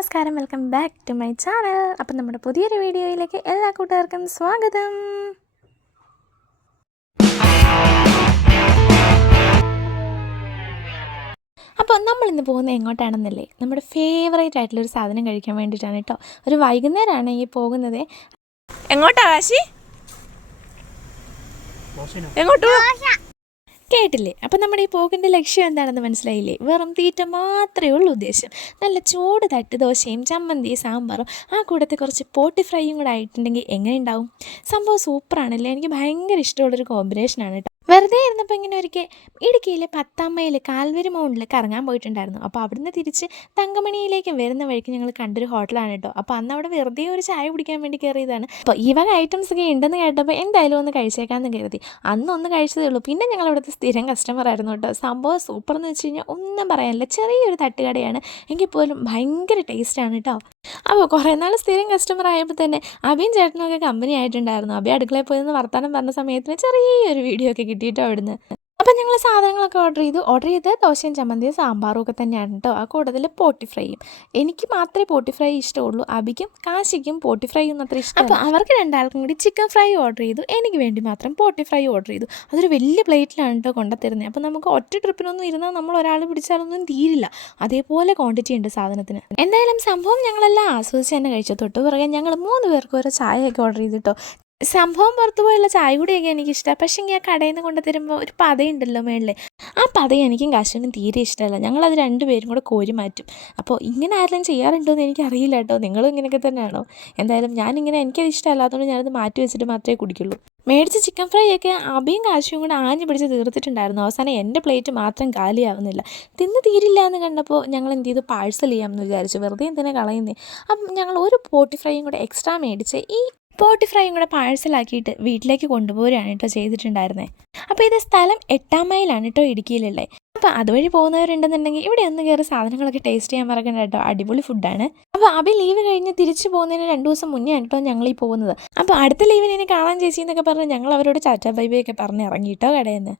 നമസ്കാരം, welcome back to my channel. അപ്പം നമ്മുടെ പുതിയൊരു വീഡിയോയിലേക്ക് എല്ലാ കൂട്ടുകാർക്കും സ്വാഗതം. അപ്പോൾ നമ്മളിന്ന് പോകുന്നത് എങ്ങോട്ടാണെന്നല്ലേ, നമ്മുടെ ഫേവറേറ്റ് ആയിട്ടുള്ളൊരു സാധനം കഴിക്കാൻ വേണ്ടിയിട്ടാണ് കേട്ടോ. ഒരു വൈകുന്നേരമാണ് ഈ പോകുന്നത്. എങ്ങോട്ടാ കാശി? എങ്ങോട്ടോ കേട്ടില്ലേ? അപ്പം നമ്മുടെ ഈ പോകിൻ്റെ ലക്ഷ്യം എന്താണെന്ന് മനസ്സിലായില്ലേ? വെറും തീറ്റ മാത്രമേ ഉള്ളൂ ഉദ്ദേശം. നല്ല ചൂട് തട്ട് ദോശയും ചമ്മന്തിയും സാമ്പാറും ആ കൂടത്തിൽ കുറച്ച് പോട്ടി ഫ്രൈയും കൂടെ ആയിട്ടുണ്ടെങ്കിൽ എങ്ങനെ ഉണ്ടാവും? സംഭവം സൂപ്പറാണല്ലേ. എനിക്ക് ഭയങ്കര ഇഷ്ടമുള്ളൊരു കോമ്പിനേഷനാണ് കേട്ടോ. വെറുതെ ഇരുന്നപ്പോൾ ഇങ്ങനെ ഒരിക്കൽ ഇടുക്കിയിലെ 10ാം മൈൽ കാൽവരി മൗണ്ടിൽ കറങ്ങാൻ പോയിട്ടുണ്ടായിരുന്നു. അപ്പോൾ അവിടുന്ന് തിരിച്ച് തങ്കമണിയിലേക്ക് വരുന്ന വഴിക്ക് ഞങ്ങൾ കണ്ടൊരു ഹോട്ടലാണ് കേട്ടോ. അപ്പോൾ അന്ന് അവിടെ വെറുതെ ഒരു ചായ കുടിക്കാൻ വേണ്ടി കയറിയതാണ്. അപ്പോൾ ഈ വക ഐറ്റംസ് ഒക്കെ ഉണ്ടെന്ന് കേട്ടപ്പോൾ എന്തായാലും ഒന്ന് കഴിച്ചേക്കാമെന്ന് കരുതി. അന്നൊന്ന് കഴിച്ചതേ ഉള്ളൂ. പിന്നെ ഞങ്ങൾ അവിടുത്തെ സ്ഥിരം കസ്റ്റമർ ആയിരുന്നു കേട്ടോ. സംഭവം സൂപ്പർ എന്ന് വെച്ച് കഴിഞ്ഞാൽ ഒന്നും പറയാനില്ല. ചെറിയൊരു തട്ടുകടയാണ്, എങ്കിൽ പോലും ഭയങ്കര ടേസ്റ്റാണ് കേട്ടോ. അപ്പോൾ കുറേ നാൾ സ്ഥിരം കസ്റ്റമർ ആയപ്പോൾ തന്നെ അഭിയും ചേട്ടനൊക്കെ കമ്പനി ആയിട്ടുണ്ടായിരുന്നു. അഭി അടുക്കളയിൽ പോയെന്ന് വർത്തമാനം പറഞ്ഞ സമയത്തിന് ചെറിയൊരു വീഡിയോ ഒക്കെ കിട്ടിയിട്ടോ അവിടുന്ന്. അപ്പം ഞങ്ങൾ സാധനങ്ങളൊക്കെ ഓർഡർ ചെയ്ത് ദോശയും ചമ്മന്തിയും സാമ്പാറും ഒക്കെ തന്നെയാണ് കേട്ടോ. ആ കൂടുതൽ പോട്ടി ഫ്രൈയും. എനിക്ക് മാത്രമേ പോട്ടി ഫ്രൈ ഇഷ്ടമുള്ളൂ. അഭിക്കും കാശിക്കും പോട്ടി ഫ്രൈ ഒന്നും അത്ര ഇഷ്ടം. അപ്പോൾ അവർക്ക് രണ്ടാൾക്കും കൂടി ചിക്കൻ ഫ്രൈ ഓർഡർ ചെയ്തു. എനിക്ക് വേണ്ടി മാത്രം പോട്ടി ഫ്രൈ ഓർഡർ ചെയ്തു. അതൊരു വലിയ പ്ലേറ്റിലാണ് കേട്ടോ കൊണ്ടുത്തരുന്നത്. അപ്പോൾ നമുക്ക് ഒറ്റ ട്രിപ്പിനൊന്നും ഇരുന്നാൽ നമ്മൾ ഒരാൾ പിടിച്ചാലൊന്നും തീരില്ല. അതേപോലെ ക്വാണ്ടിറ്റി ഉണ്ട് സാധനത്തിന്. എന്തായാലും സംഭവം ഞങ്ങളെല്ലാം ആസ്വദിച്ച് തന്നെ കഴിച്ചു. തൊട്ട് പുറകെ ഞങ്ങൾ 3 പേർക്ക് ഓരോ ചായയൊക്കെ ഓർഡർ ചെയ്തിട്ടോ. സംഭവം പുറത്തു പോയുള്ള ചായ കൂടിയൊക്കെ എനിക്കിഷ്ടമാണ്. പക്ഷേ ഇങ്ങനെ കടയിൽ നിന്ന് കൊണ്ട് തരുമ്പോൾ ഒരു പതയുണ്ടല്ലോ മേളിൽ, ആ പത എനിക്കും കാശിനും തീരെ ഇഷ്ടമല്ല. ഞങ്ങളത് 2 പേരും കൂടെ കോരി മാറ്റും. അപ്പോൾ ഇങ്ങനെ ആരെങ്കിലും ചെയ്യാറുണ്ടോ എന്ന് എനിക്കറിയില്ല കേട്ടോ. നിങ്ങളും ഇങ്ങനെയൊക്കെ തന്നെയാണോ? എന്തായാലും എനിക്കത് ഇഷ്ടമല്ലാത്തതുകൊണ്ട് ഞാനത് മാറ്റി വെച്ചിട്ട് മാത്രമേ കുടിക്കുള്ളൂ. മേടിച്ച ചിക്കൻ ഫ്രൈ ഒക്കെ അഭിയും കാശിയും കൂടെ ആഞ്ഞു പിടിച്ച് തീർത്തിട്ടുണ്ടായിരുന്നു. അവസാനം എൻ്റെ പ്ലേറ്റ് മാത്രം കാലിയാവുന്നില്ല. തിന്ന് തീരില്ല എന്ന് കണ്ടപ്പോൾ ഞങ്ങൾ എന്ത് ചെയ്തു, പാഴ്സൽ ചെയ്യാമെന്ന് വിചാരിച്ചു. വെറുതെ എന്തിനാ കളയുന്നേ. അപ്പം ഞങ്ങൾ ഒരു പോട്ടി ഫ്രൈയും കൂടെ എക്സ്ട്രാ മേടിച്ച് ഈ പോട്ടി ഫ്രൈയും കൂടെ പാഴ്സലാക്കിയിട്ട് വീട്ടിലേക്ക് കൊണ്ടുപോരുകയാണ് കേട്ടോ ചെയ്തിട്ടുണ്ടായിരുന്നത്. അപ്പോൾ ഇത് സ്ഥലം 8ാം മൈലാണ് കേട്ടോ ഇടുക്കിയിലുള്ളത്. അപ്പോൾ അതുവഴി പോകുന്നവരുണ്ടെന്നുണ്ടെങ്കിൽ ഇവിടെ ഒന്ന് കയറി സാധനങ്ങളൊക്കെ ടേസ്റ്റ് ചെയ്യാൻ മറക്കണ്ട കേട്ടോ. അടിപൊളി ഫുഡാണ്. അപ്പോൾ അഭി ലീവ് കഴിഞ്ഞ് തിരിച്ചു പോകുന്നതിന് 2 ദിവസം മുന്നേ ആണ് കേട്ടോ ഞങ്ങൾ ഈ പോകുന്നത്. അപ്പോൾ അടുത്ത ലീവിന് ഇനി കാണാൻ ചേച്ചി എന്നൊക്കെ പറഞ്ഞ് ഞങ്ങൾ അവരോട് ചാറ്റാ ബൈ ബൈ ഒക്കെ പറഞ്ഞ് ഇറങ്ങി കേട്ടോ കടയിൽ നിന്ന്.